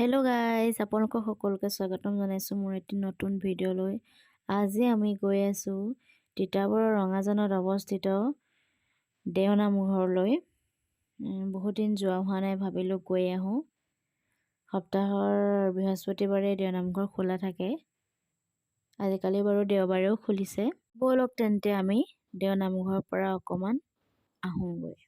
Hello' guys, আপোনালোকক সকলোকে স্বাগতম জনাইছোঁ মোৰ এটি নতুন ভিডিঅ'লৈ। আজি আমি গৈ আছোঁ তিতাবৰৰ ৰঙাজানত অৱস্থিত দেওনামঘৰলৈ। বহুত দিন যোৱা হোৱা নাই, ভাবিলোঁ গৈ আহোঁ। সপ্তাহৰ বৃহস্পতিবাৰে দেওনামঘৰ খোলা থাকে, আজিকালি বাৰু দেওবাৰেও খুলিছে। ব'লক তেন্তে আমি দেওনামঘৰৰ পৰা অকণমান আহোঁগৈ।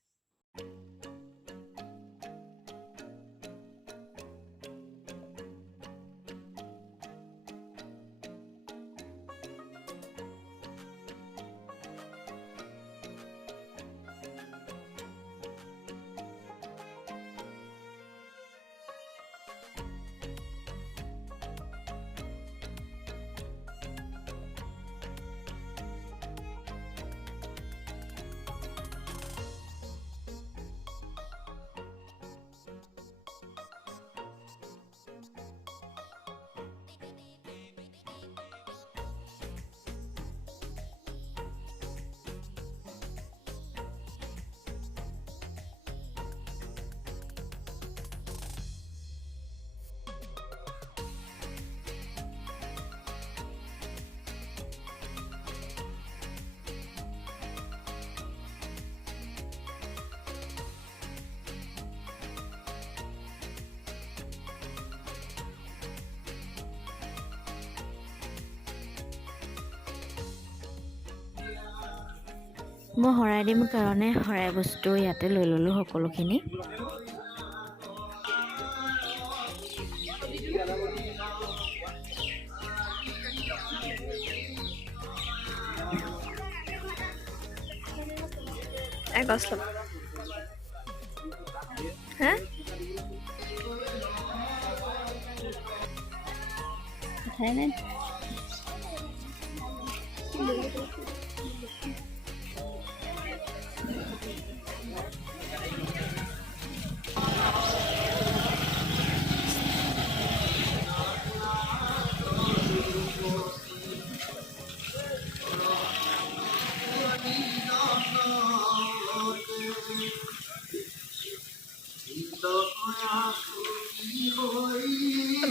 মই শৰাই দিম কাৰণে শৰাই বস্তু ইয়াতে লৈ ল'লোঁ সকলোখিনি।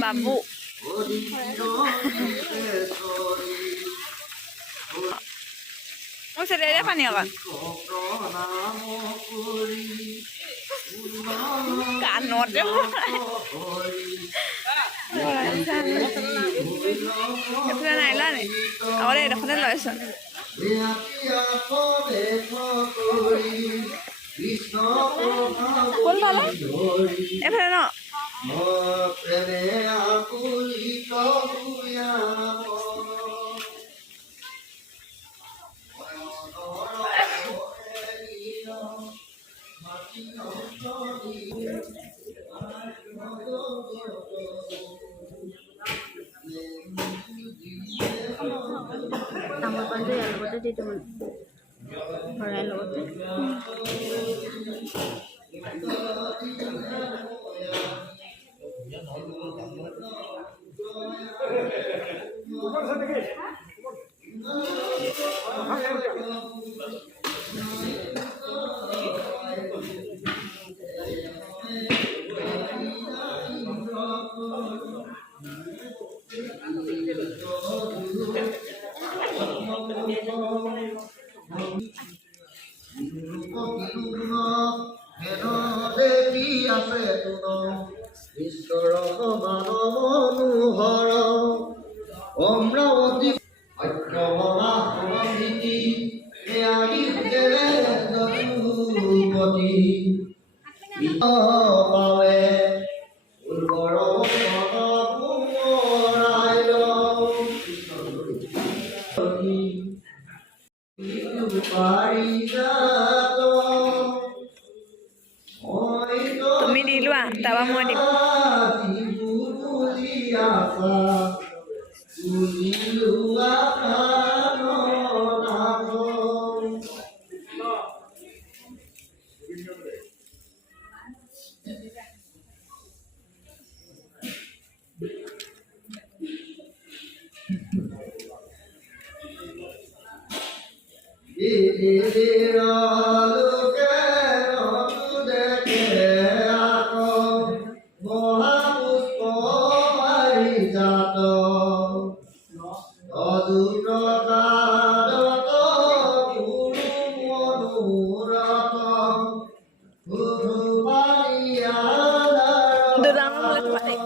বাবু মোক চেলে পানী অকণ কাণতে এইফালে নাই লোৱা নি আকৌ এইডোখৰতে লৈছোন। কোন ভাল এইফালে ন তামোল পাণটো ইয়াৰ লগতে দি দিব শৰাই লগতে। অমৰাবতী তুমি দি লোৱা তাৰপৰা মই দিম। মহাপুষ্প দুটামান হ'লে থবা দেই।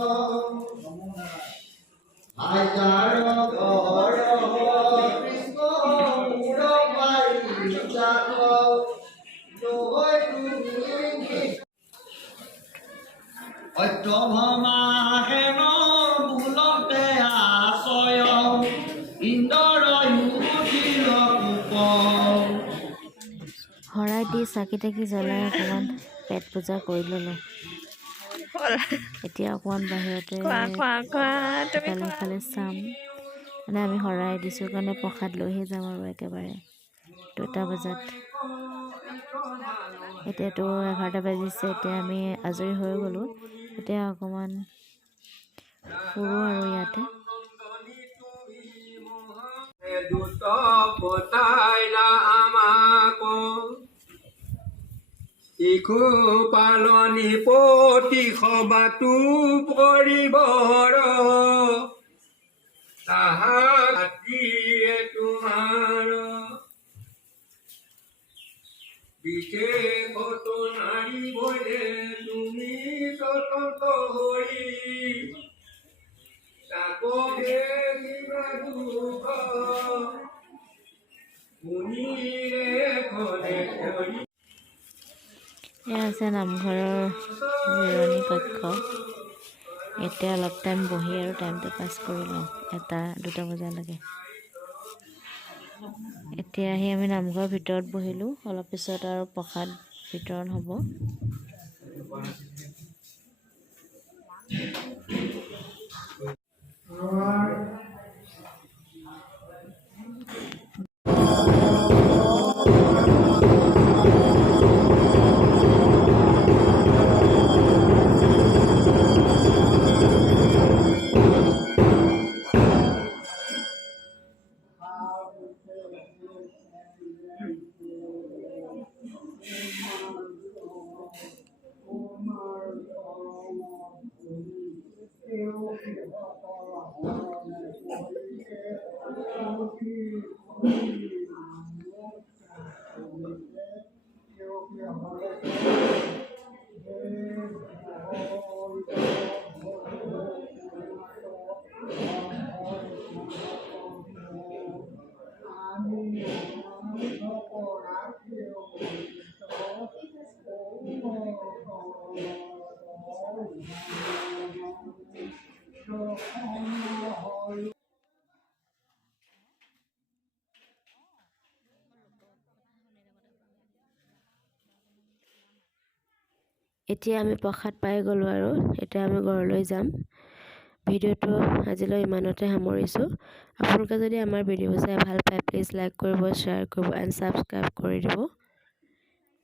শৰাই দি চাকি তাকি জ্বলাই অকণমান পেট পূজা কৰি ল'লোঁ। এতিয়া অকণমান বাহিৰতে ইফালে সিফালে চাম। মানে আমি শৰাই দিছোঁ কাৰণে প্ৰসাদ লৈহে যাম আৰু একেবাৰে 2টা বজাত। এতিয়াতো 11টা বাজিছে। এতিয়া আমি আজৰি হৈ গ'লোঁ। এতিয়া অকণমান ফুৰোঁ আৰু ইয়াতে। শিশু পালনি পতি সবাতো পৰিবৰ তাহাতিয়ে তোমাৰ বিশেষত নাৰী বলে তুমি স্বতন্ত্ৰ হৈ তাকহে কিবা দুখ শুনিলে ঘৰে ধৰি। এয়া আছে নামঘৰৰ জিৰণি কক্ষ। এতিয়া অলপ টাইম বহি আৰু টাইমটো পাছ কৰি লওঁ 1-2টা বজালৈকে। এতিয়া আহি আমি নামঘৰৰ ভিতৰত বহিলোঁ। অলপ পিছত আৰু প্ৰসাদ বিতৰণ হ'ব। এতিয়া আমি প্ৰসাদ পাই গ'লোঁ আৰু এতিয়া আমি ঘৰলৈ যাম। ভিডিঅ'টো আজিলৈ ইমানতে সামৰিছোঁ। আপোনালোকে যদি আমাৰ ভিডিঅ' চাই ভাল পায় প্লিজ লাইক কৰিব, শ্বেয়াৰ কৰিব এণ্ড ছাবস্ক্ৰাইব কৰি দিব।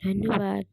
ধন্যবাদ।